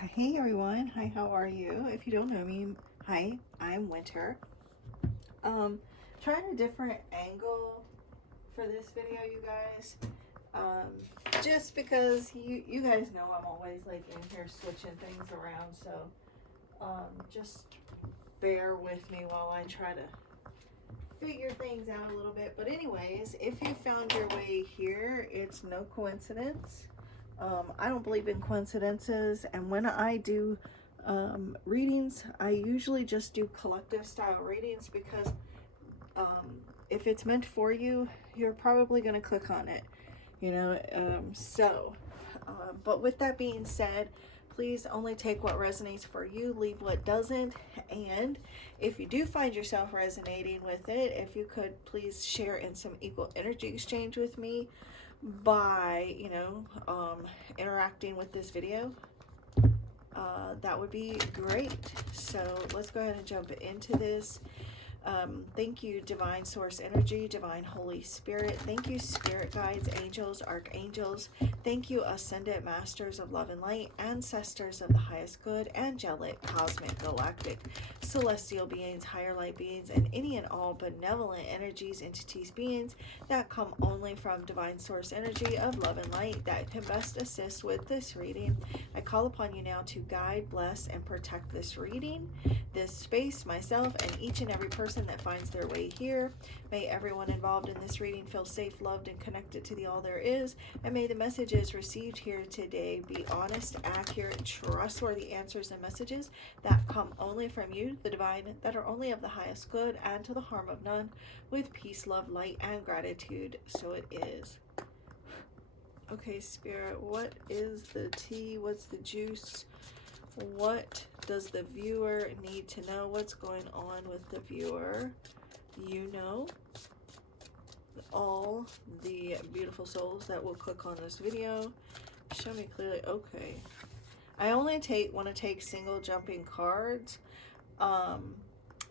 Hey everyone, hi, how are you? If you don't know me, hi, I'm Winter. Um, Trying a different angle for this video, you guys. Um, just because you guys know I'm always like in here switching things around, so just bear with me while I try to figure things out a little bit. But anyways, if you found your way here, it's no coincidence. I don't believe in coincidences, and when I do readings, I usually just do collective style readings because if it's meant for you, you're probably going to click on it, you know. But with that being said, please only take what resonates for you, leave what doesn't. And if you do find yourself resonating with it, if you could please share in some equal energy exchange with me by, interacting with this video, that would be great. So let's go ahead and jump into this. Thank you, Divine Source Energy, Divine Holy Spirit. Thank you, Spirit Guides, Angels, Archangels. Thank you, Ascended Masters of Love and Light, Ancestors of the Highest Good, Angelic, Cosmic, Galactic, Celestial Beings, Higher Light Beings, and any and all benevolent energies, entities, beings that come only from Divine Source Energy of Love and Light that can best assist with this reading. I call upon you now to guide, bless, and protect this reading, this space, myself, and each and every person that finds their way here. May everyone involved in this reading feel safe, loved, and connected to the all there is. And may the messages received here today be honest, accurate, trustworthy answers and messages that come only from you, the divine, that are only of the highest good and to the harm of none, with peace, love, light, and gratitude. So it is. Okay, Spirit, what is the tea? What's the juice? What does the viewer need to know? What's going on with the viewer? You know, all the beautiful souls that will click on this video. Show me clearly. Okay. I only want to take single jumping cards. But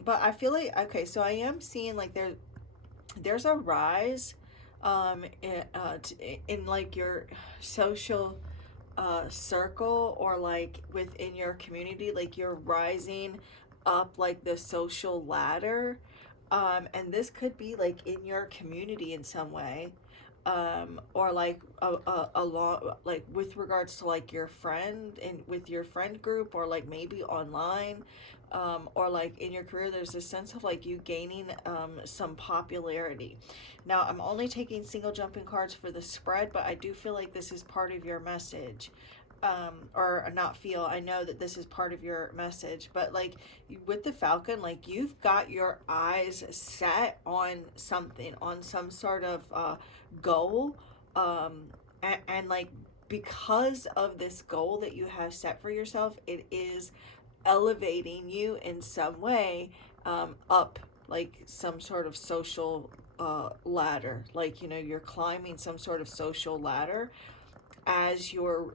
I feel like, okay, so I am seeing like there's a rise in like your social circle, or like within your community, like you're rising up like the social ladder, and this could be like in your community in some way, or like a lot, like with regards to like your friend and with your friend group, or like maybe online, or like in your career. There's a sense of like you gaining some popularity. Now I'm only taking single jumping cards for the spread, but I do feel like this is part of your message. Or not feel, I know that this is part of your message, but like with the Falcon, like you've got your eyes set on something, on some sort of goal, and like because of this goal that you have set for yourself, it is elevating you in some way, up like some sort of social ladder, like, you know, you're climbing some sort of social ladder as you're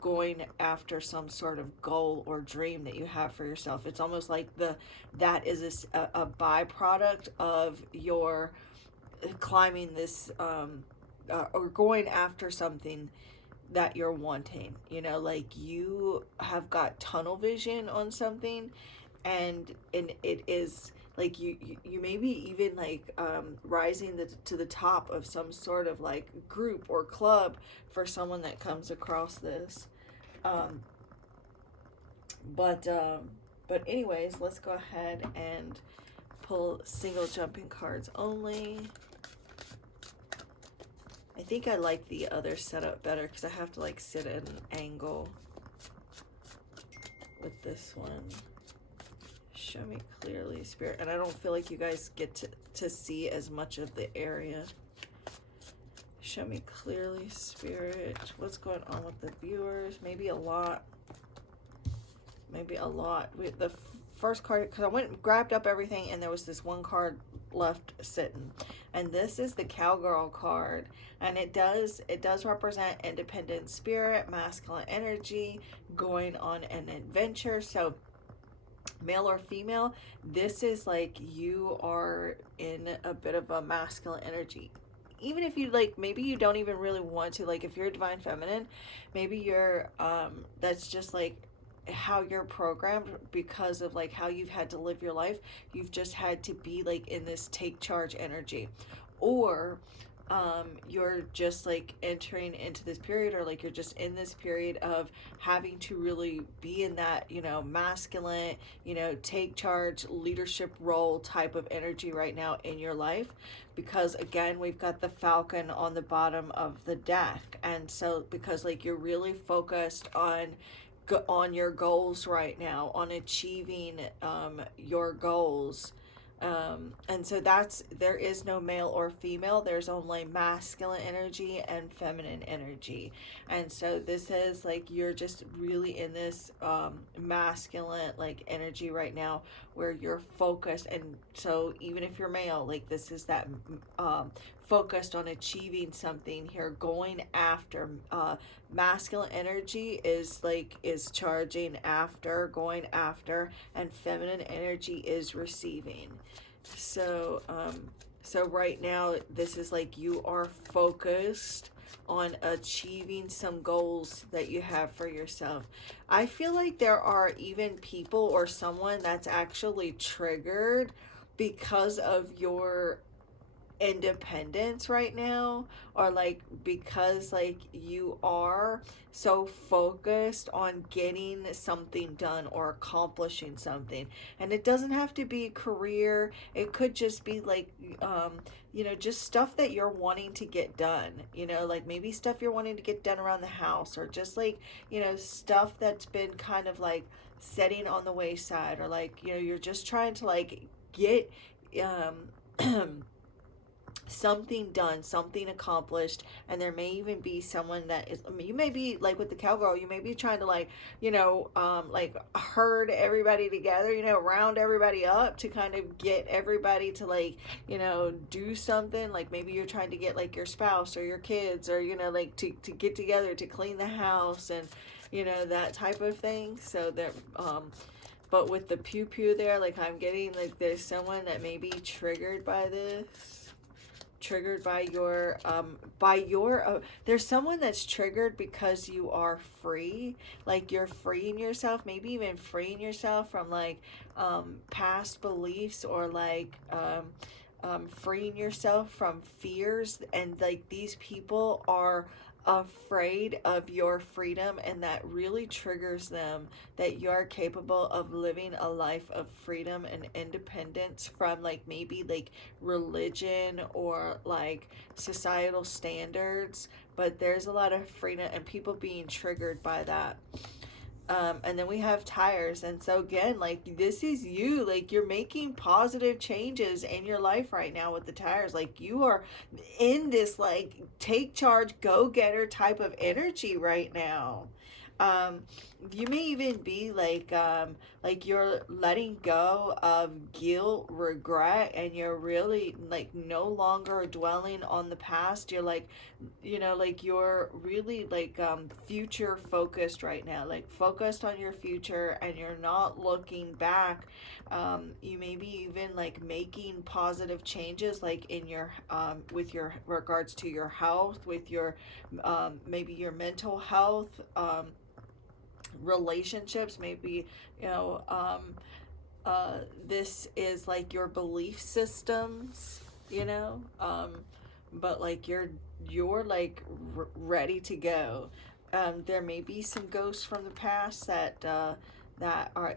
going after some sort of goal or dream that you have for yourself. It's almost like that is a byproduct of your climbing this, or going after something that you're wanting. You know, like you have got tunnel vision on something, and it is like you maybe even like rising to the top of some sort of like group or club for someone that comes across this. um but um but anyways, let's go ahead and pull single jumping cards only. I think I like the other setup better because I have to like sit at an angle with this one. Show me clearly, Spirit. And I don't feel like you guys get to see as much of the area. Show me clearly, Spirit. What's going on with the viewers? Maybe a lot. Maybe a lot. The first card, because I went and grabbed up everything and there was this one card left sitting. And this is the Cowgirl card. And it does represent independent spirit, masculine energy, going on an adventure. So male or female, this is like you are in a bit of a masculine energy. even if you like, maybe you don't even really want to, like if you're a divine feminine, maybe you're that's just like how you're programmed because of like how you've had to live your life. You've just had to be like in this take charge energy. Or you're just like entering into this period, or like you're just in this period of having to really be in that, you know, masculine, you know, take charge leadership role type of energy right now in your life. Because again, we've got the falcon on the bottom of the deck, and so because like you're really focused on your goals right now, on achieving your goals. And so that's, there is no male or female, there's only masculine energy and feminine energy. And so this is like you're just really in this masculine like energy right now, where you're focused. And so even if you're male, like this is that focused on achieving something here, going after. Masculine energy is charging after, going after, and feminine energy is receiving. So so right now this is like you are focused on achieving some goals that you have for yourself. I feel like there are even people or someone that's actually triggered because of your independence right now, or like because like you are so focused on getting something done or accomplishing something. And it doesn't have to be career, it could just be like you know, just stuff that you're wanting to get done, you know, like maybe stuff you're wanting to get done around the house, or just like, you know, stuff that's been kind of like setting on the wayside, or like, you know, you're just trying to like get something done, something accomplished. And there may even be someone that is, I mean, you may be like with the cowgirl, you may be trying to like, you know, like herd everybody together, you know, round everybody up to kind of get everybody to like, you know, do something. Like maybe you're trying to get like your spouse or your kids, or, you know, like to get together to clean the house, and, you know, that type of thing. So that, but with the pew pew there, like I'm getting like there's someone that may be triggered by this, triggered by your there's someone that's triggered because you are free, like you're freeing yourself, maybe even freeing yourself from like past beliefs, or like freeing yourself from fears. And like these people are afraid of your freedom, and that really triggers them, that you're capable of living a life of freedom and independence from like maybe like religion or like societal standards. But there's a lot of freedom and people being triggered by that. And then we have tires. And so again, like this is you, like you're making positive changes in your life right now with the tires. Like you are in this like take charge, go getter type of energy right now. You may even be like you're letting go of guilt, regret, and you're really like no longer dwelling on the past. You're like, you know, like you're really like future focused right now, like focused on your future, and you're not looking back. You may be even like making positive changes, like in your with your regards to your health, with your maybe your mental health, relationships, maybe, you know, this is like your belief systems, you know, but like you're like ready to go. There may be some ghosts from the past that that are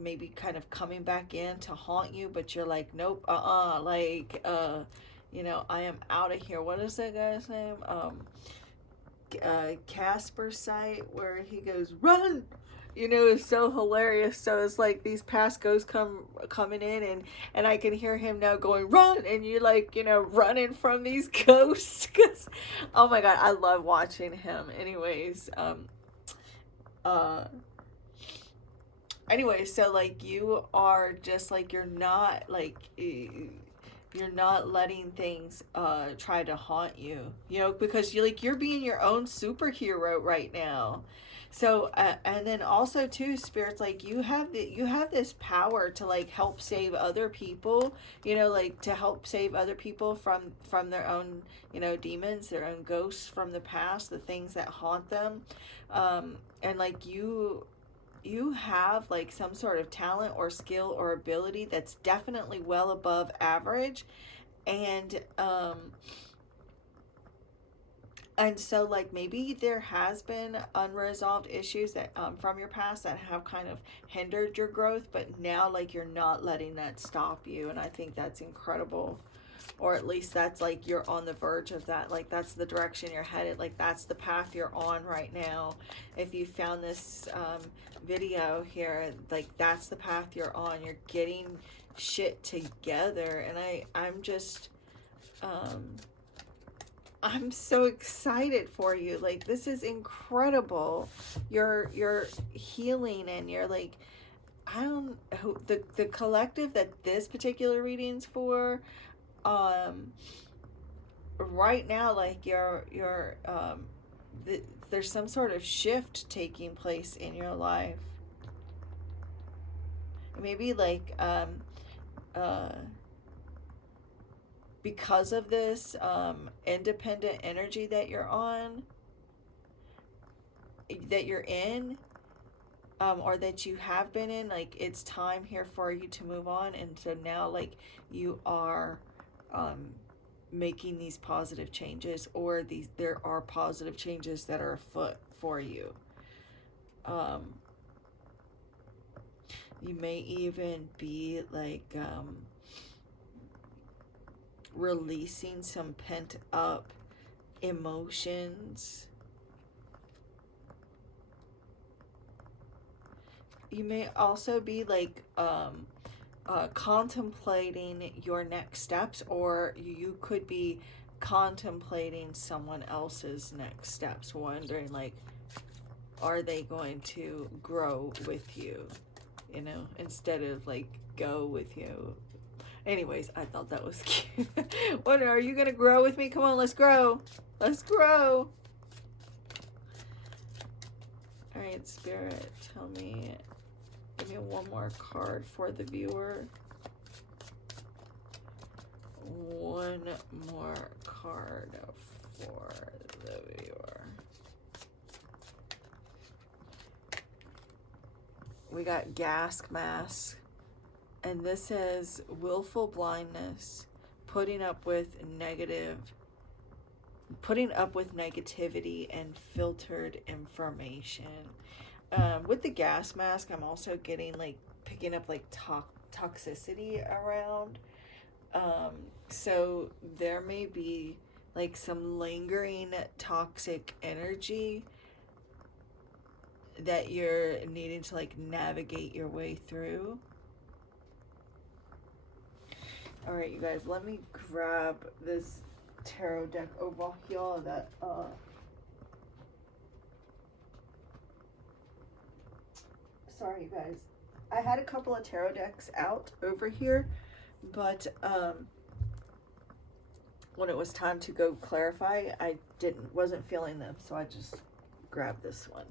maybe kind of coming back in to haunt you, but you're like, nope, like you know, I am out of here. What is that guy's name? Casper site where he goes run, you know, is so hilarious. So it's like these past ghosts coming in, and I can hear him now going run, and you're like, you know, running from these ghosts, because oh my god, I love watching him. Anyways, anyway, so like you are just like, you're not like you're not letting things try to haunt you, you know, because you're like you're being your own superhero right now. So and then also too, spirits, like you have this power to like help save other people, you know, like to help save other people from their own, you know, demons, their own ghosts from the past, the things that haunt them. And like you have like some sort of talent or skill or ability that's definitely well above average. And um and so like maybe there has been unresolved issues that from your past that have kind of hindered your growth, but now like you're not letting that stop you, and I think that's incredible. Or at least that's like you're on the verge of that, like that's the direction you're headed, like that's the path you're on right now. If you found this video here, like that's the path you're on. You're getting shit together, and I'm just um I'm so excited for you. Like this is incredible. You're healing, and you're like, I don't who the collective that this particular reading's for, um right now, like there's some sort of shift taking place in your life. Maybe like uh because of this independent energy that you're on, that you're in, or that you have been in, like it's time here for you to move on. And so now like you are um making these positive changes, or there are positive changes that are afoot for you. um you may even be like releasing some pent up emotions. You may also be like contemplating your next steps, or you could be contemplating someone else's next steps, wondering like, are they going to grow with you, you know, instead of like go with you. Anyways, I thought that was cute. What, are you gonna grow with me? Come on, let's grow. Let's grow. All right, Spirit, tell me, give me one more card for the viewer. One more card for the viewer. We got gas mask, and this is willful blindness, putting up with negativity and filtered information. With the gas mask, I'm also getting like picking up like toxicity around. So there may be like some lingering toxic energy that you're needing to like navigate your way through. All right, you guys, let me grab this tarot deck over here that sorry, you guys, I had a couple of tarot decks out over here, but when it was time to go clarify, I wasn't feeling them, so I just grabbed this one.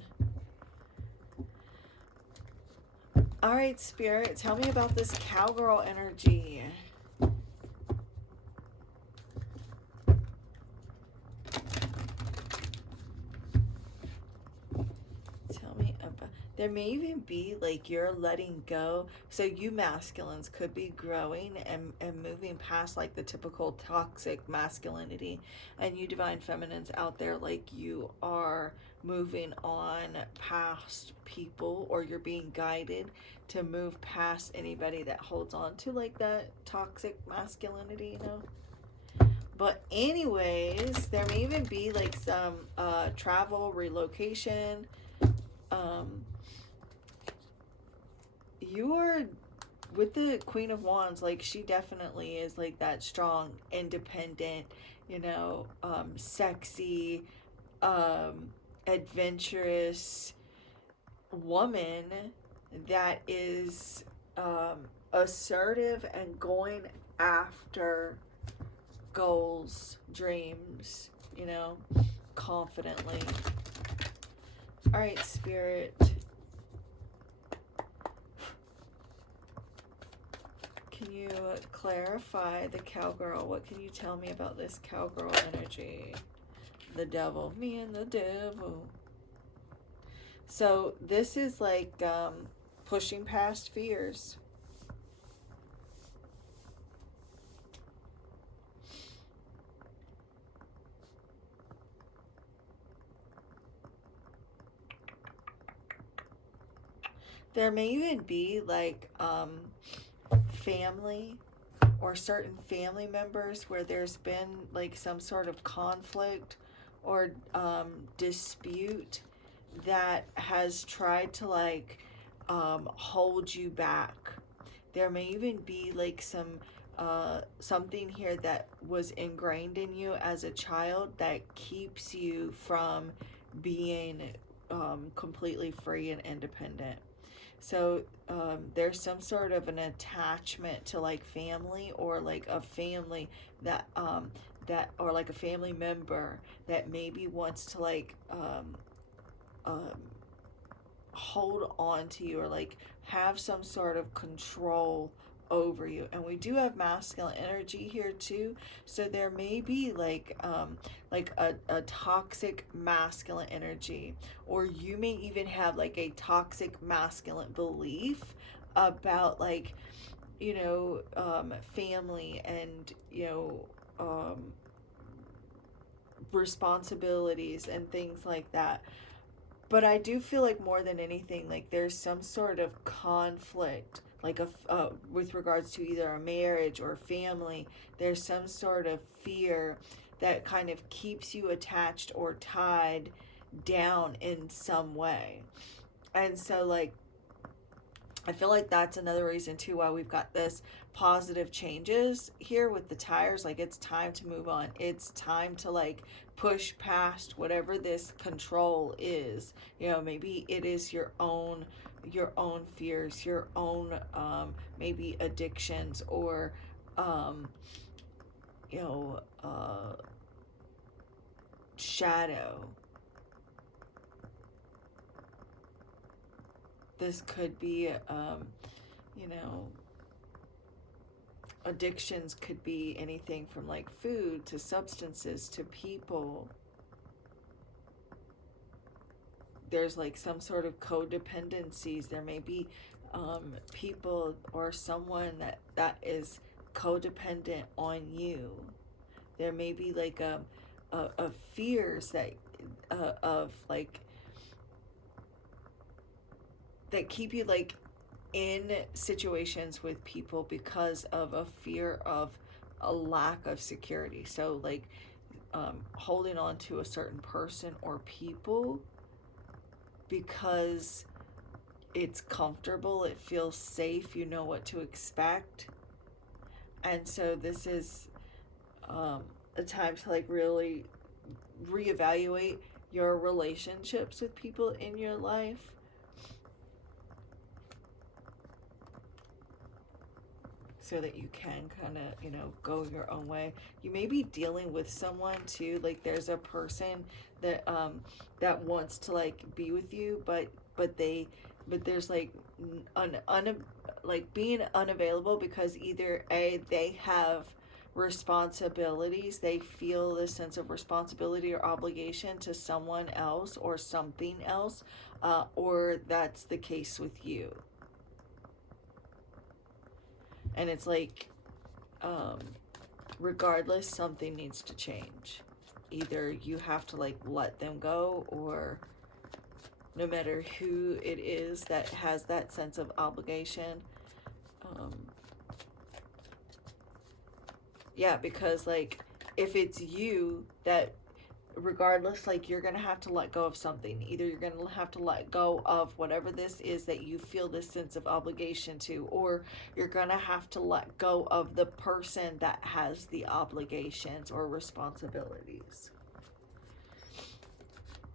All right, Spirit, tell me about this cowgirl energy. Tell me about, there may even be like you're letting go. So you masculines could be growing and moving past like the typical toxic masculinity, and you divine feminines out there, like you are moving on past people, or you're being guided to move past anybody that holds on to like that toxic masculinity, you know. But anyways, there may even be like some travel, relocation. You are with the Queen of Wands, like she definitely is like that strong, independent, you know, sexy, adventurous woman that is assertive and going after goals, dreams, you know, confidently. All right, Spirit. Can you clarify the cowgirl? What can you tell me about this cowgirl energy? The devil. Me and the devil. So this is like pushing past fears. There may even be like family or certain family members where there's been like some sort of conflict or dispute that has tried to like hold you back. There may even be like some something here that was ingrained in you as a child that keeps you from being completely free and independent. So there's some sort of an attachment to like family or like a family that that or like a family member that maybe wants to like hold on to you or like have some sort of control over you. And we do have masculine energy here too, so there may be like a toxic masculine energy, or you may even have like a toxic masculine belief about like, you know, family and, you know, responsibilities and things like that. But I do feel like more than anything, like there's some sort of conflict, like with regards to either a marriage or family. There's some sort of fear that kind of keeps you attached or tied down in some way. And so, like, I feel like that's another reason too why we've got this positive changes here with the tires. Like, it's time to move on. It's time to like push past whatever this control is. You know, maybe it is your own fears, your own maybe addictions, or you know, shadow. This could be you know, addictions could be anything from like food to substances to people. There's like some sort of codependencies. There may be people or someone that is codependent on you. There may be like a fears that of like that keep you like in situations with people because of a fear of a lack of security. So like holding on to a certain person or people because it's comfortable, it feels safe, you know what to expect. And so this is a time to like really reevaluate your relationships with people in your life. So that you can kind of, you know, go your own way. You may be dealing with someone too, like there's a person that that wants to like be with you, but there's like like being unavailable because either they have responsibilities, they feel this sense of responsibility or obligation to someone else or something else, or that's the case with you. And it's like, regardless, something needs to change. Either you have to like let them go, or no matter who it is that has that sense of obligation. Yeah, because like if it's you that, regardless, like you're gonna have to let go of something. Either you're gonna have to let go of whatever this is that you feel this sense of obligation to, or you're gonna have to let go of the person that has the obligations or responsibilities.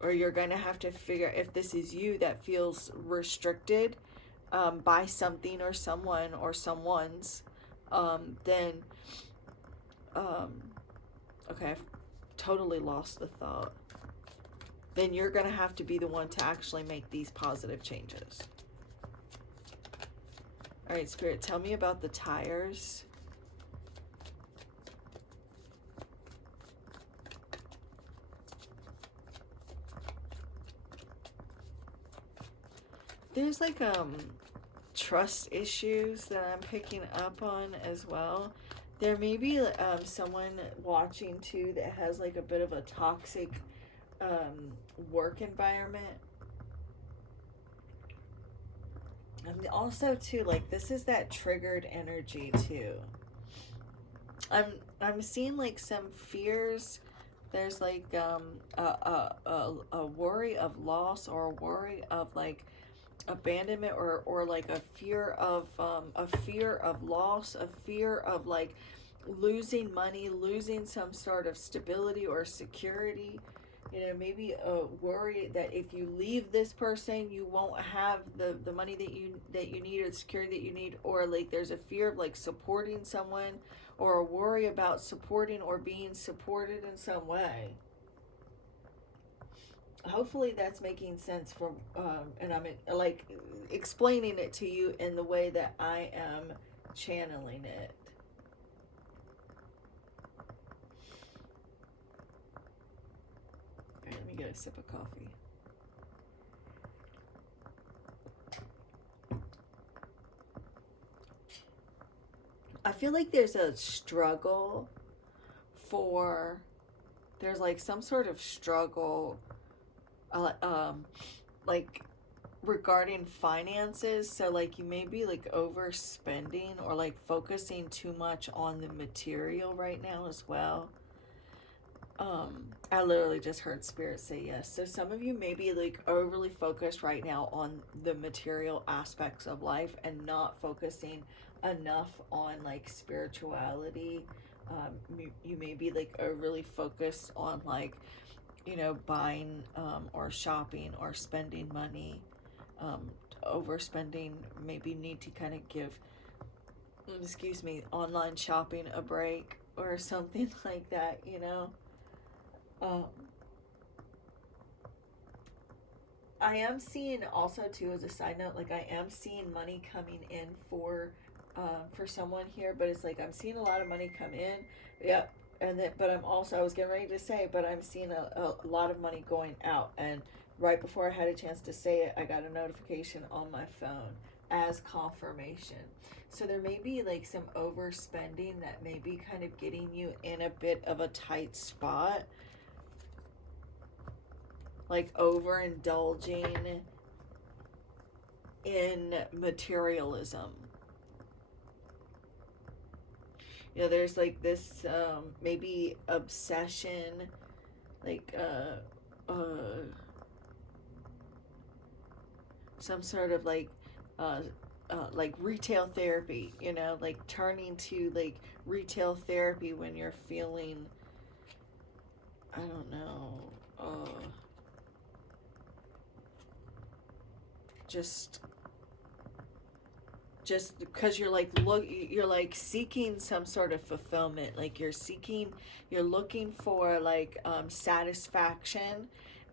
Or you're gonna have to figure, if this is you that feels restricted by something or someone or someone's, then okay, I've totally lost the thought. then you're going to have to be the one to actually make these positive changes. All right, Spirit, tell me about the tires. There's like trust issues that I'm picking up on as well. There may be someone watching too that has like a bit of a toxic work environment. And also too, like, this is that triggered energy too. I'm seeing like some fears. There's like a worry of loss, or a worry of like abandonment, or like a fear of loss, a fear of like losing money, losing some sort of stability or security. You know, maybe a worry that if you leave this person, you won't have the money that you need, or the security that you need, or like there's a fear of like supporting someone, or a worry about supporting or being supported in some way. Hopefully that's making sense from and I'm like explaining it to you in the way that I am channeling it. All right, let me get a sip of coffee. I feel like there's a struggle there's like some sort of struggle like regarding finances. So like you may be like overspending, or like focusing too much on the material right now as well. I literally just heard Spirit say yes. So some of you may be like overly focused right now on the material aspects of life, and not focusing enough on like spirituality. You may be like overly focused on like, you know, buying or shopping or spending money. Overspending. Maybe need to kind of give, excuse me, online shopping a break or something like that, you know. I am seeing also too, as a side note, like I am seeing money coming in for someone here, but it's like I'm seeing a lot of money come in. Yep. And then, but I was getting ready to say, but I'm seeing a lot of money going out. And right before I had a chance to say it, I got a notification on my phone as confirmation. So there may be like some overspending that may be kind of getting you in a bit of a tight spot. Like overindulging in materialism. You know, there's like this maybe obsession, like some sort of like retail therapy, you know, like turning to like retail therapy when you're feeling, I don't know, just because you're like you're like seeking some sort of fulfillment, like you're looking for like satisfaction,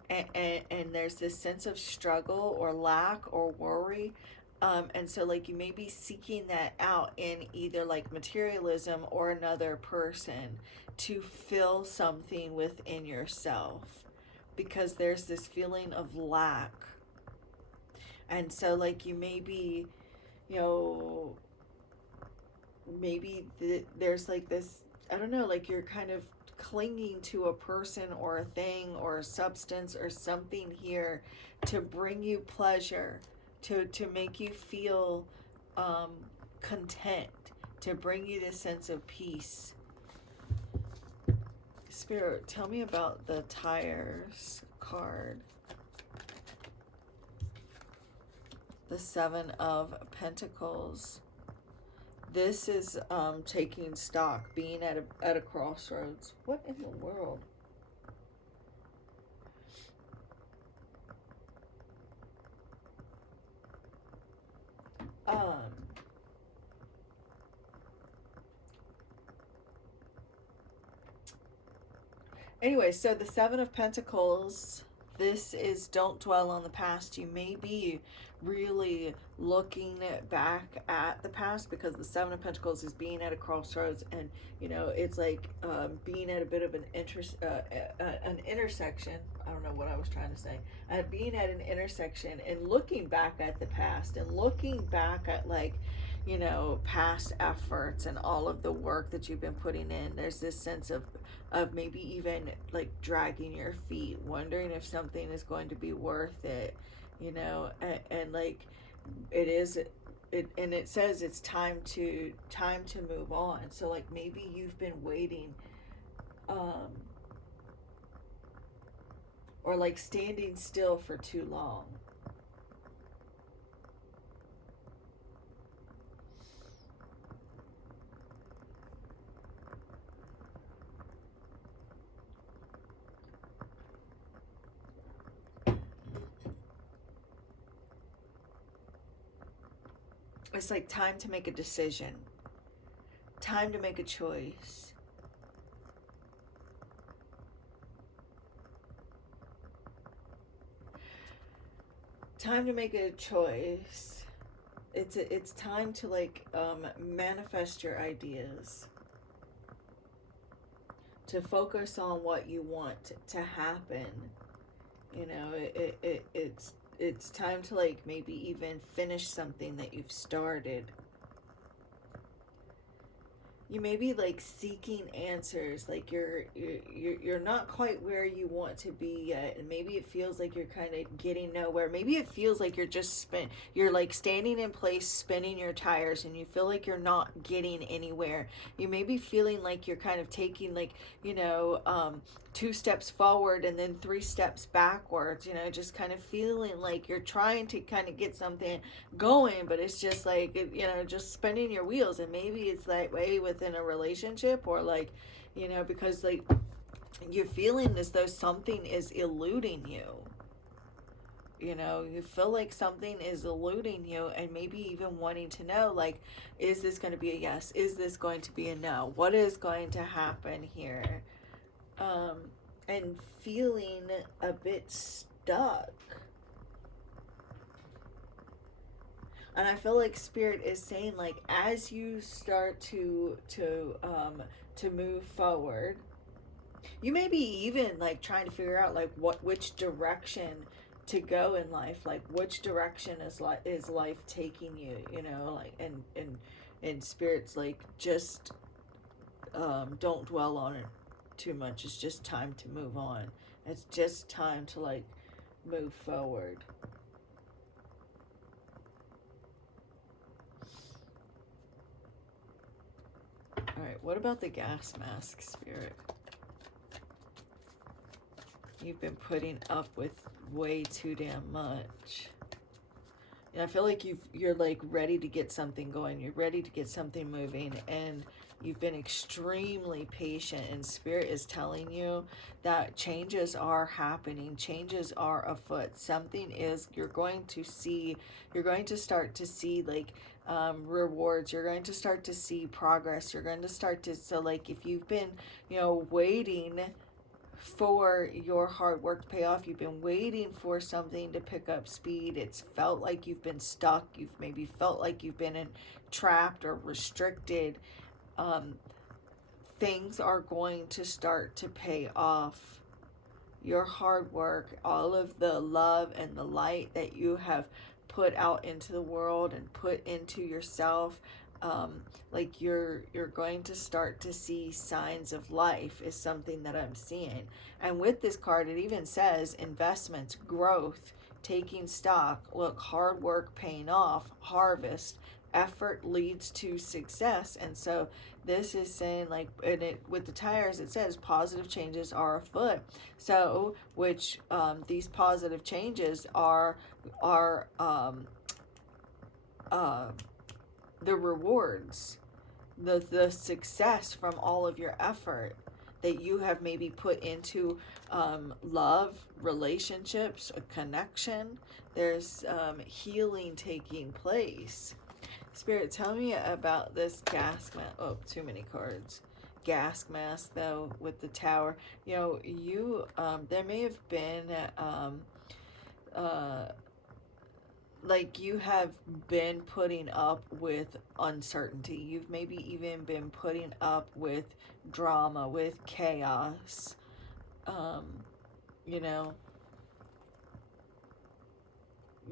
and there's this sense of struggle or lack or worry, and so like you may be seeking that out in either like materialism or another person to fill something within yourself, because there's this feeling of lack. And so like you may be, you know, maybe there's like this, I don't know, like you're kind of clinging to a person or a thing or a substance or something here to bring you pleasure, to make you feel content, to bring you this sense of peace. Spirit, tell me about the tires card. The Seven of Pentacles. This is taking stock, being at a crossroads. What in the world? Anyway, so the Seven of Pentacles this is don't dwell on the past. You may be really looking back at the past, because the Seven of Pentacles is being at a crossroads, and it's like being at a bit of an intersection. I don't know what I was trying to say. Being at an intersection and looking back at the past and looking back at like past efforts and all of the work that you've been putting in. There's this sense of maybe even like dragging your feet, wondering if something is going to be worth it, and like it is it, and it says it's time to move on. So like maybe you've been waiting, or like standing still for too long. It's like time to make a decision, time to make a choice. Time to make a choice. It's time to like manifest your ideas, to focus on what you want to happen. It's time to like maybe even finish something that you've started. You may be like seeking answers, like you're not quite where you want to be yet, and maybe it feels like you're kind of getting nowhere. Maybe it feels like you're like standing in place, spinning your tires, and you feel like you're not getting anywhere. You may be feeling like you're kind of taking like 2 steps forward and then 3 steps backwards, just kind of feeling like you're trying to kind of get something going, but it's just like, just spinning your wheels. And maybe it's that way within a relationship, or like, because like you're feeling as though something is eluding you. You feel like something is eluding you, and maybe even wanting to know, like, is this going to be a yes? Is this going to be a no? What is going to happen here? And feeling a bit stuck. And I feel like Spirit is saying, like, as you start to move forward, you may be even like trying to figure out like which direction to go in life, like which direction is life taking you, like, and Spirit's like, just don't dwell on it too much. It's just time to move on. It's just time to like move forward. All right, what about the gas mask, Spirit? You've been putting up with way too damn much. And I feel like you're like ready to get something going. You're ready to get something moving, and you've been extremely patient, and Spirit is telling you that changes are happening. Changes are afoot. You're going to start to see like rewards. You're going to start to see progress. You're going to start to, so like if you've been, waiting for your hard work to pay off, you've been waiting for something to pick up speed, it's felt like you've been stuck, you've maybe felt like you've been trapped or restricted, things are going to start to pay off. Your hard work, all of the love and the light that you have put out into the world and put into yourself, like you're going to start to see signs of life, is something that I'm seeing. And with this card, it even says investments, growth, taking stock. Look, hard work paying off, harvest, effort leads to success. And so this is saying, like, and it with the tires, it says positive changes are afoot. So which these positive changes are the rewards, the success from all of your effort that you have maybe put into love, relationships, a connection. There's healing taking place. Spirit, tell me about this gas mask. Oh, too many cards. gas mask though with the tower. You know, you there may have been uh like you have been putting up with uncertainty. You've maybe even been putting up with drama, with chaos. Um, you know,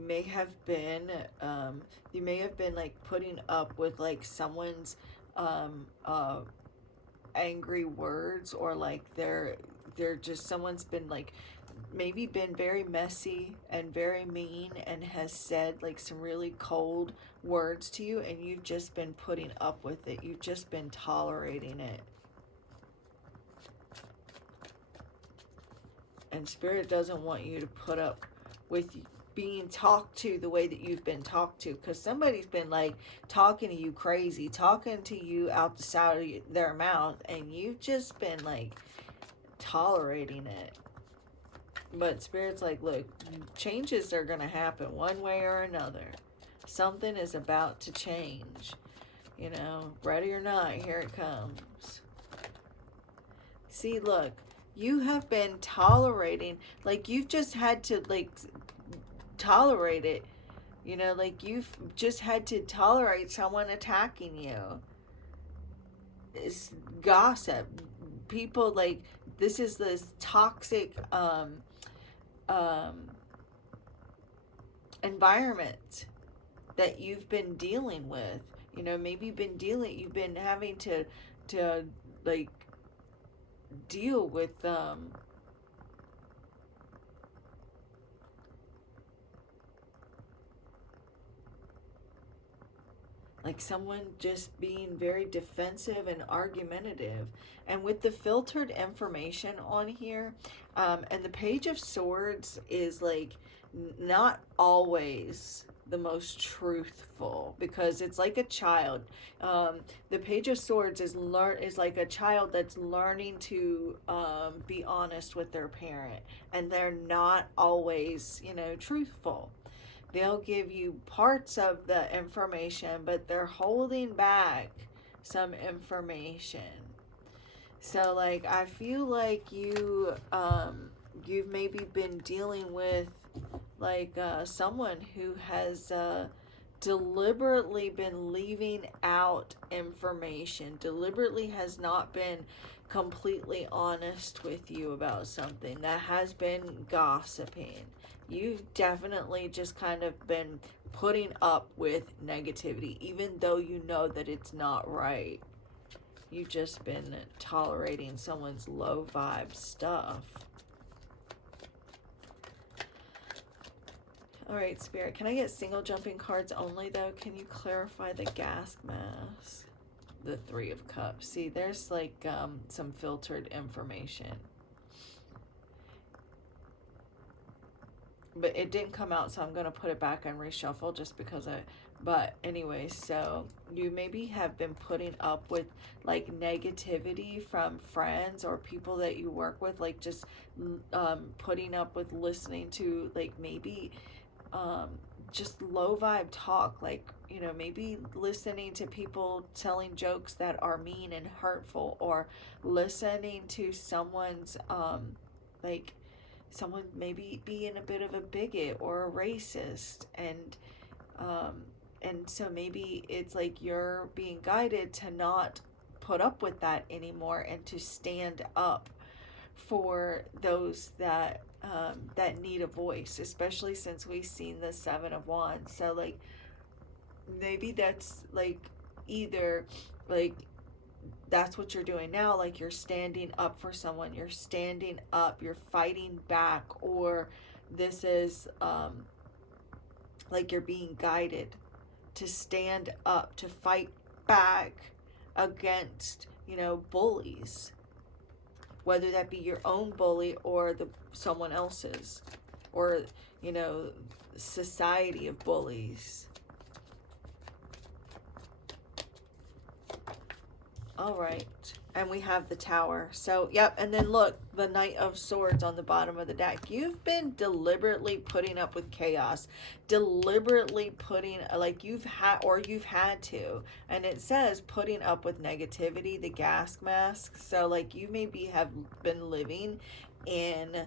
may have been you may have been like putting up with like someone's um uh angry words, or like they're just someone's been like maybe been very messy and very mean and has said like some really cold words to you, and you've just been putting up with it. You've just been tolerating it. And Spirit doesn't want you to put up with being talked to the way that you've been talked to, because somebody's been like talking to you crazy, talking to you out the side of their mouth, and you've just been like tolerating it. But Spirit's like, look, changes are going to happen one way or another. Something is about to change. You know, ready or not, here it comes. See, look, you have been tolerating, like you've just had to like tolerate it. You know, like you've just had to tolerate someone attacking you. It's gossip. People like, this is this toxic environment that you've been dealing with. You know, maybe you've been having to like deal with like someone just being very defensive and argumentative. And with the filtered information on here, and the Page of Swords is like not always the most truthful, because it's like a child. The Page of Swords is like a child that's learning to be honest with their parent, and they're not always, you know, truthful. They'll give you parts of the information, but they're holding back some information. So like I feel like you've maybe been dealing with like someone who has deliberately been leaving out information, deliberately has not been completely honest with you about something, that has been gossiping. You've definitely just kind of been putting up with negativity, even though you know that it's not right. You've just been tolerating someone's low vibe stuff. All right, Spirit, can I get single jumping cards only, though? Can you clarify the gas mask? The Three of Cups. See, there's like some filtered information. But it didn't come out, so I'm going to put it back and reshuffle just because but anyway, so you maybe have been putting up with like negativity from friends or people that you work with, like just putting up with listening to like maybe just low vibe talk, like, you know, maybe listening to people telling jokes that are mean and hurtful, or listening to someone's like someone maybe being a bit of a bigot or a racist, and so maybe it's like you're being guided to not put up with that anymore, and to stand up for those that that need a voice, especially since we've seen the Seven of Wands. So like maybe that's like either like that's what you're doing now, like you're standing up for someone, you're standing up, you're fighting back, or this is like you're being guided to stand up, to fight back against, you know, bullies, whether that be your own bully or someone else's, or, you know, society of bullies. All right. And we have the Tower. So, yep. And then look, the Knight of Swords on the bottom of the deck. You've been deliberately putting up with chaos, deliberately putting, like you've had to. And it says putting up with negativity, the gas mask. So, like, you maybe have been living in,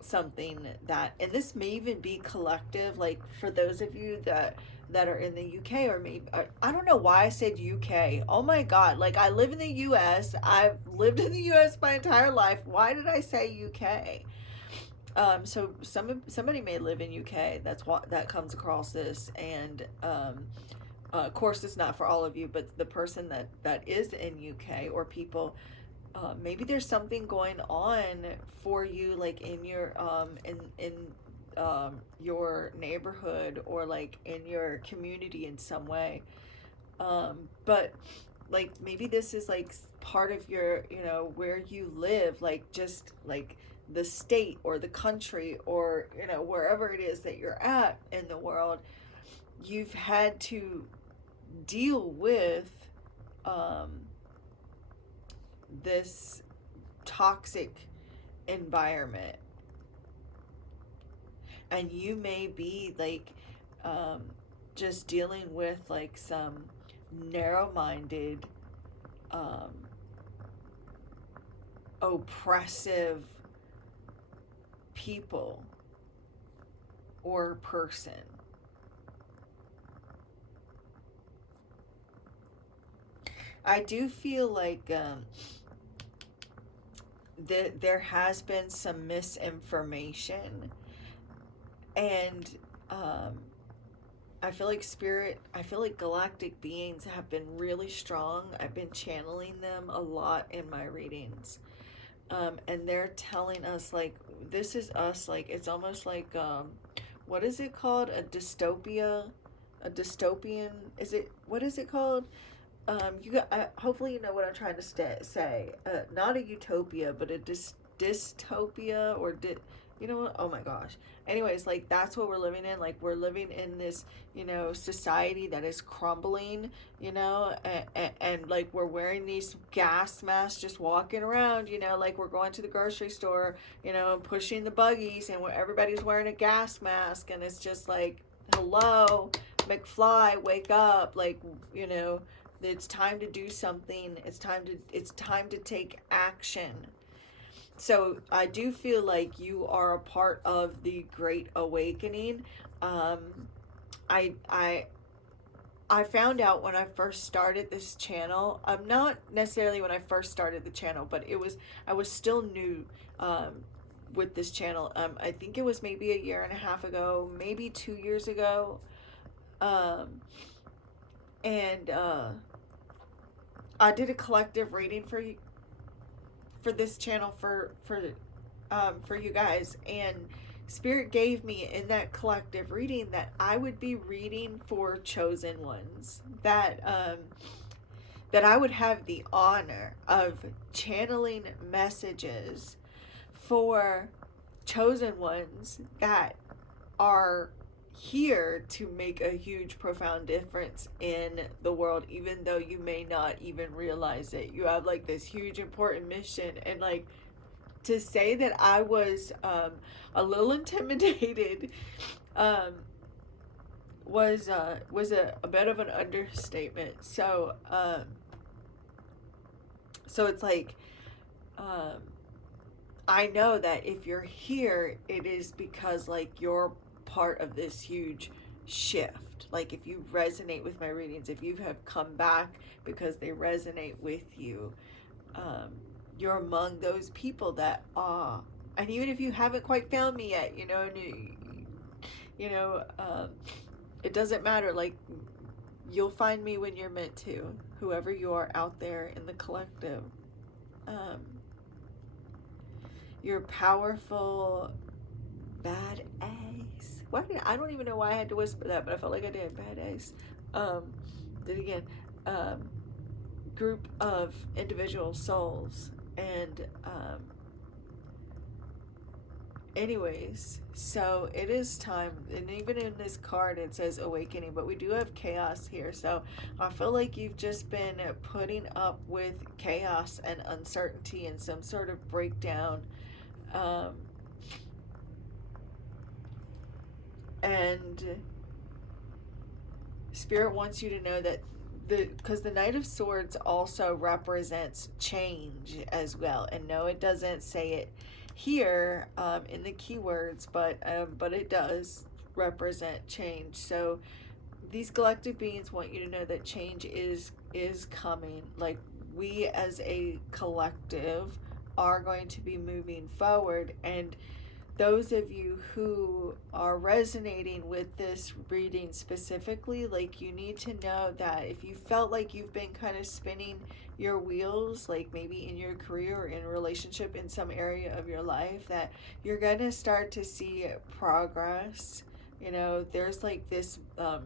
something that, and this may even be collective, like for those of you that are in the UK, or maybe I don't know why I said UK. Oh my god, like I live in the US. I've lived in the US my entire life. Why did I say UK? So somebody may live in UK that's what that comes across this, and of course it's not for all of you, but the person that is in UK, or people, maybe there's something going on for you, like in your your neighborhood, or like in your community in some way. But like maybe this is like part of your, where you live, like just like the state or the country, or wherever it is that you're at in the world. You've had to deal with um, this toxic environment, and you may be like um, just dealing with like some narrow-minded, um, oppressive people or person. I do feel like there has been some misinformation, and I feel like galactic beings have been really strong. I've been channeling them a lot in my readings. And they're telling us, like, this is us, like, it's almost like, what is it called? A dystopia? A dystopian? What is it called? You got, hopefully you know what I'm trying to say. Not a utopia, but a dystopia, or you know what? Oh my gosh. Anyways, like that's what we're living in. Like we're living in this, society that is crumbling, and like we're wearing these gas masks, just walking around, like we're going to the grocery store, pushing the buggies, and where everybody's wearing a gas mask, and it's just like, hello, McFly, wake up, like, it's time to do something. It's time to take action. So I do feel like you are a part of the Great Awakening. Um, I I I found out when I first started this channel. I'm not necessarily when I first started the channel, but I was still new with this channel. I think it was maybe a year and a half ago, maybe 2 years ago. Um, and I did a collective reading for this channel for you guys, and Spirit gave me in that collective reading that I would be reading for chosen ones, that I would have the honor of channeling messages for chosen ones that are here to make a huge, profound difference in the world, even though you may not even realize it. You have like this huge, important mission, and like to say that I was a little intimidated was a bit of an understatement. So it's like, um, I know that if you're here, it is because like you're part of this huge shift. Like if you resonate with my readings, if you have come back because they resonate with you, you're among those people that and even if you haven't quite found me yet, it doesn't matter. Like you'll find me when you're meant to, whoever you are out there in the collective. You're powerful, badass. I don't even know why I had to whisper that, but I felt like I did. Badass. Then again, group of individual souls, and anyways, so it is time, and even in this card it says awakening, but we do have chaos here. So I feel like you've just been putting up with chaos and uncertainty and some sort of breakdown. Um, and Spirit wants you to know that because the Knight of Swords also represents change as well. And no, it doesn't say it here in the keywords, but it does represent change. So these galactic beings want you to know that change is coming. Like, we as a collective are going to be moving forward, and those of you who are resonating with this reading specifically, like, you need to know that if you felt like you've been kind of spinning your wheels, like maybe in your career or in a relationship in some area of your life, that you're going to start to see progress. You know, there's like this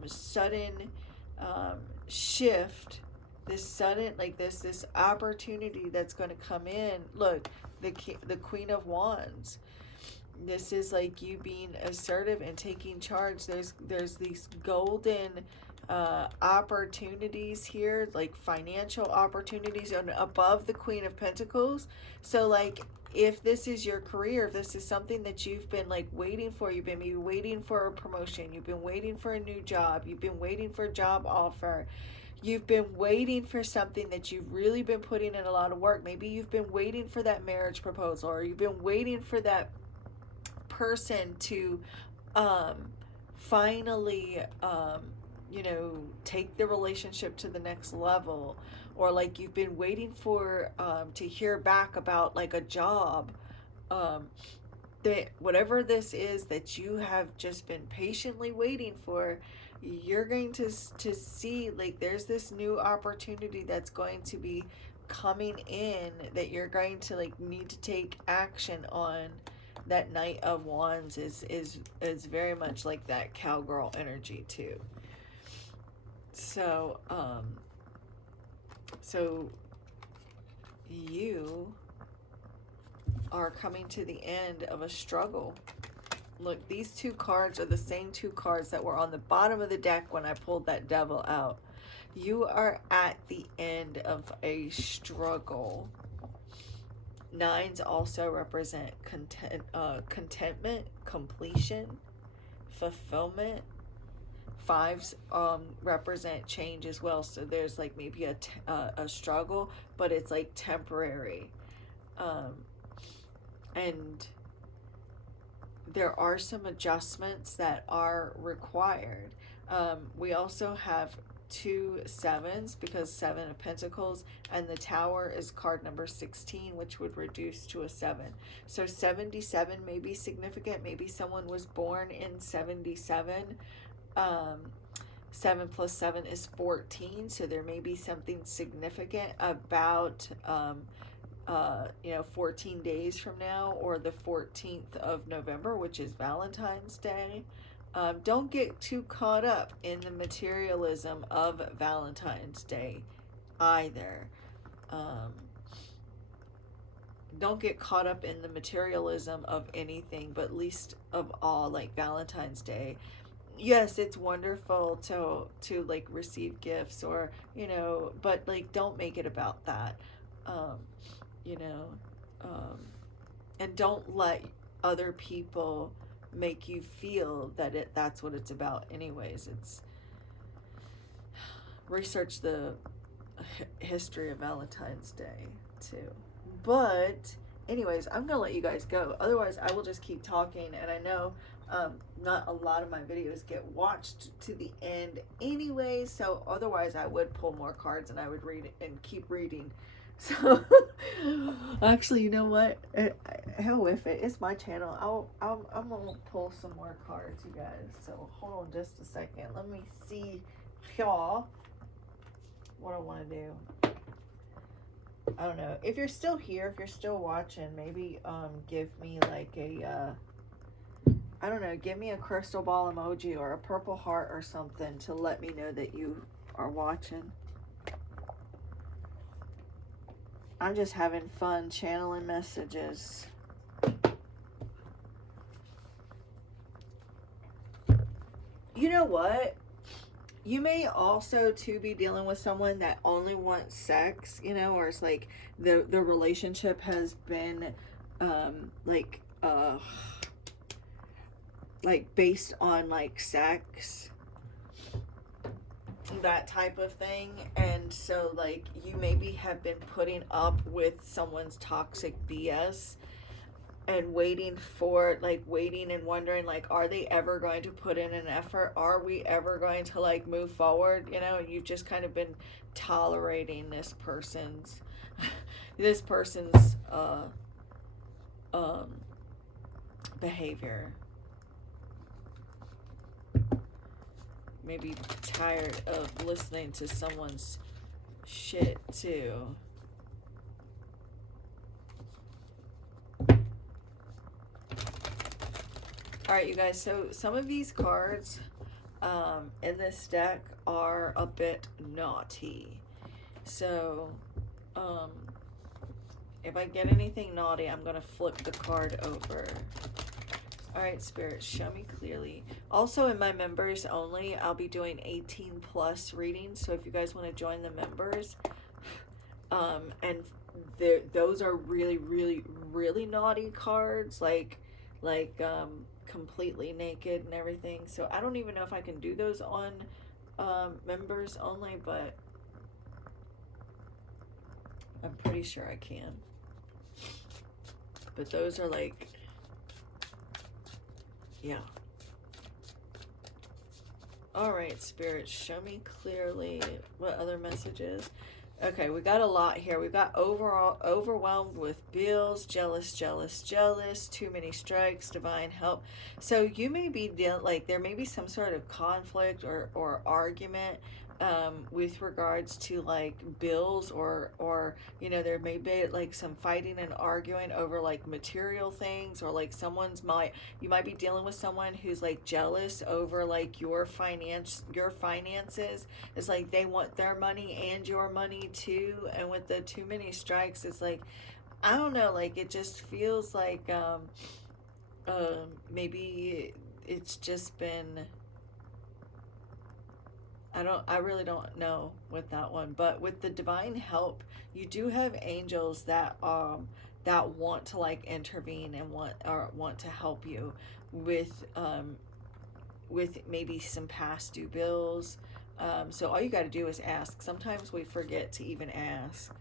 sudden shift, this sudden, like this opportunity that's going to come in. Look, the Queen of Wands. This is like you being assertive and taking charge. There's these golden opportunities here, like financial opportunities, and above the Queen of Pentacles. So like, if this is your career, if this is something that you've been like waiting for, you've been maybe waiting for a promotion, you've been waiting for a new job, you've been waiting for a job offer, you've been waiting for something that you've really been putting in a lot of work. Maybe you've been waiting for that marriage proposal, or you've been waiting for that person to finally take the relationship to the next level, or like you've been waiting for to hear back about like a job, that whatever this is that you have just been patiently waiting for, you're going to see like there's this new opportunity that's going to be coming in, that you're going to like need to take action on. That Knight of Wands is very much like that cowgirl energy too. So so you are coming to the end of a struggle. Look, these two cards are the same two cards that were on the bottom of the deck when I pulled that Devil out. You are at the end of a struggle. Nines also represent contentment, completion, fulfillment. Fives represent change as well. So there's like maybe a struggle, but it's like temporary. And there are some adjustments that are required. We also have 2 sevens, because 7 of Pentacles, and the Tower is card number 16, which would reduce to a 7. So 77 may be significant. Maybe someone was born in 77. 7 plus 7 is 14, so there may be something significant about 14 days from now, or the 14th of November, which is Valentine's Day. Don't get too caught up in the materialism of Valentine's Day either. Don't get caught up in the materialism of anything, but least of all like Valentine's Day. Yes, it's wonderful to like receive gifts, or but like don't make it about that. And don't let other people make you feel that that's what it's about anyways. It's research the history of Valentine's Day too. But anyways, I'm gonna let you guys go, otherwise I will just keep talking, and I know not a lot of my videos get watched to the end anyway, so otherwise I would pull more cards and I would read and keep reading. So actually, you know what, hell with it, it's my channel. I'm gonna pull some more cards, you guys, so hold on just a second. Let me see y'all what I want to do. I don't know if you're still here, if you're still watching, maybe give me like a I don't know, give me a crystal ball emoji or a purple heart or something to let me know that you are watching. I'm just having fun channeling messages. You know what? You may also too be dealing with someone that only wants sex, you know, or it's like the relationship has been like like based on like sex, that type of thing. And so like you maybe have been putting up with someone's toxic BS and waiting and wondering like, are they ever going to put in an effort, are we ever going to like move forward, you know? You've just kind of been tolerating this person's um behavior. Maybe tired of listening to someone's shit too. Alright, you guys, so some of these cards in this deck are a bit naughty. So, if I get anything naughty, I'm going to flip the card over. Alright, Spirit, show me clearly. Also, in my members only, I'll be doing 18 plus readings. So if you guys want to join the members, and those are really, really, really naughty cards, like completely naked and everything. So I don't even know if I can do those on members only, but I'm pretty sure I can. But those are like, yeah. Alright, Spirit, show me clearly what other messages. Okay, we got a lot here. We've got overwhelmed with bills, jealous, too many strikes, divine help. So you may be like, there may be some sort of conflict or argument with regards to like bills, or you know, there may be like some fighting and arguing over like material things, or like you might be dealing with someone who's like jealous over like your finances. It's like they want their money and your money too. And with the too many strikes, it's like, I don't know, like it just feels like maybe it's just been, I really don't know with that one. But with the divine help, you do have angels that want to like intervene and want to help you with maybe some past due bills. So all you got to do is ask. Sometimes we forget to even ask.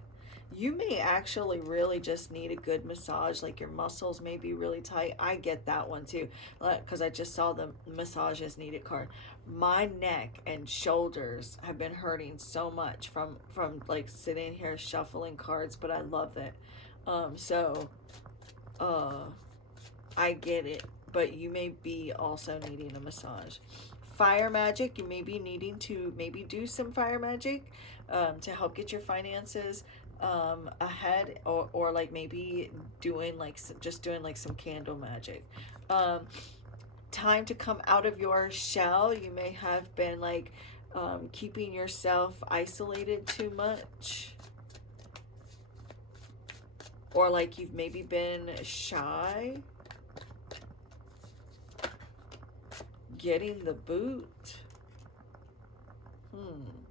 You may actually really just need a good massage, like your muscles may be really tight. I get that one too, because I just saw the massage as needed card. My neck and shoulders have been hurting so much from like sitting here shuffling cards, but I love it. I get it, but you may be also needing a massage. Fire magic, you may be needing to maybe do some fire magic to help get your finances ahead, or like maybe doing like some candle magic. Time to come out of your shell. You may have been like keeping yourself isolated too much, or like you've maybe been shy. Getting the boot.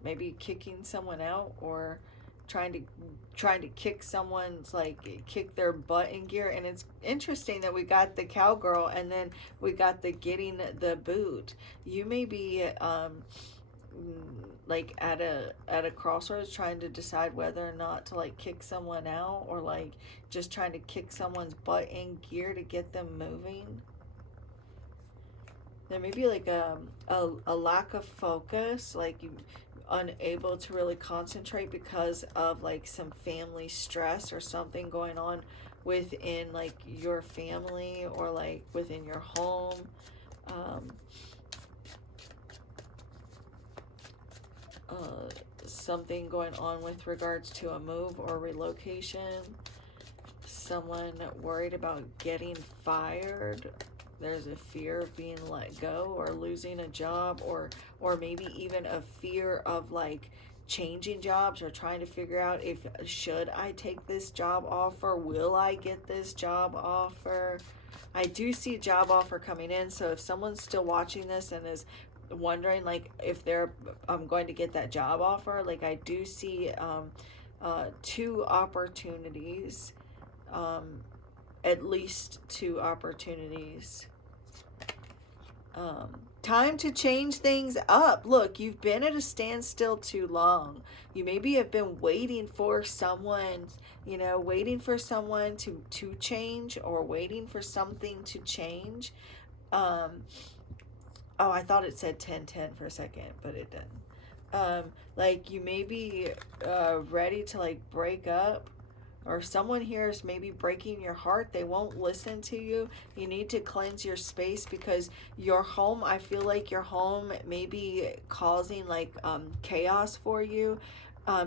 Maybe kicking someone out, or trying to kick someone's, like kick their butt in gear. And it's interesting that we got the cowgirl and then we got the getting the boot. You may be like at a crossroads trying to decide whether or not to like kick someone out, or like just trying to kick someone's butt in gear to get them moving. There may be like a lack of focus, like you unable to really concentrate because of like some family stress or something going on within like your family, or like within your home. Something going on with regards to a move or relocation. Someone worried about getting fired. There's a fear of being let go or losing a job, or maybe even a fear of like changing jobs, or trying to figure out if should I take this job offer, will I get this job offer. I do see a job offer coming in, so if someone's still watching this and is wondering like if they're going to get that job offer. Like I do see two opportunities, at least two opportunities. Time to change things up. Look, you've been at a standstill too long. You maybe have been waiting for someone, waiting for someone to change, or waiting for something to change. Um, oh, I thought it said 1010 for a second, but it didn't. Like you may be ready to like break up, or someone here is maybe breaking your heart. They won't listen to you. You need to cleanse your space, because your home, I feel like your home may be causing like chaos for you,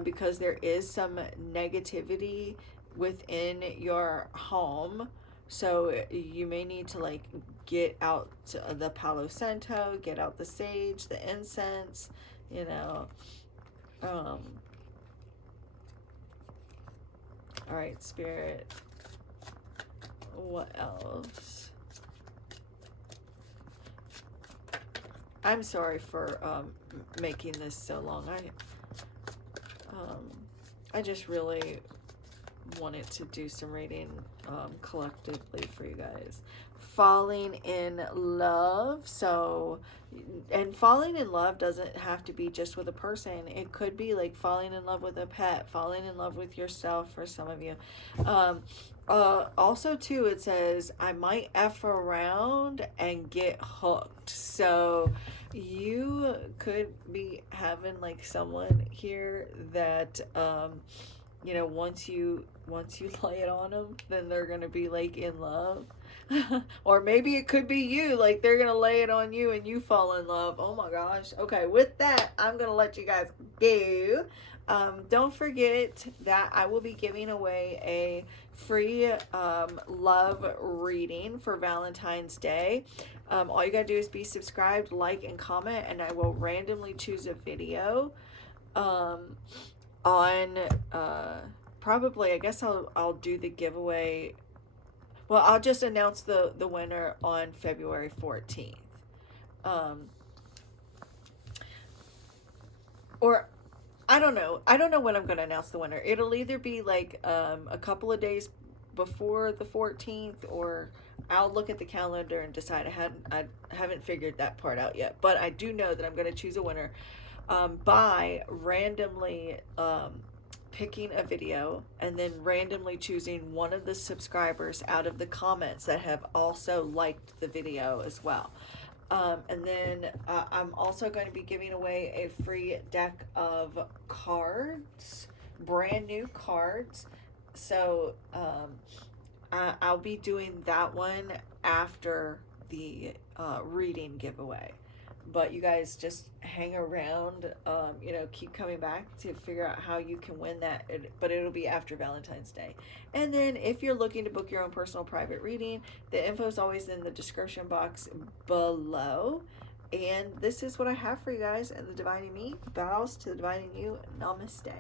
because there is some negativity within your home. So you may need to like get out the Palo Santo, get out the sage, the incense, you know. All right, Spirit. What else? I'm sorry for making this so long. I just really wanted to do some reading collectively for you guys. Falling in love. So, and falling in love doesn't have to be just with a person. It could be like falling in love with a pet, falling in love with yourself for some of you. Also too, it says I might F around and get hooked. So you could be having like someone here that once you lay it on them, then they're gonna be like in love. Or maybe it could be you, like they're gonna lay it on you and you fall in love. Oh my gosh. Okay, with that, I'm gonna let you guys go. Don't forget that I will be giving away a free love reading for Valentine's Day. All you gotta do is be subscribed, like, and comment, and I will randomly choose a video on probably, I guess I'll do the giveaway. Well, I'll just announce the winner on February 14th. Or I don't know when I'm going to announce the winner. It'll either be like a couple of days before the 14th, or I'll look at the calendar and decide. I haven't figured that part out yet, but I do know that I'm going to choose a winner by randomly picking a video and then randomly choosing one of the subscribers out of the comments that have also liked the video as well. And then I'm also going to be giving away a free deck of cards, brand new cards. So I'll be doing that one after the reading giveaway. But you guys just hang around, keep coming back to figure out how you can win that. But it'll be after Valentine's Day. And then if you're looking to book your own personal private reading, the info is always in the description box below. And this is what I have for you guys. And the Divine in Me bows to the Divine in You. Namaste.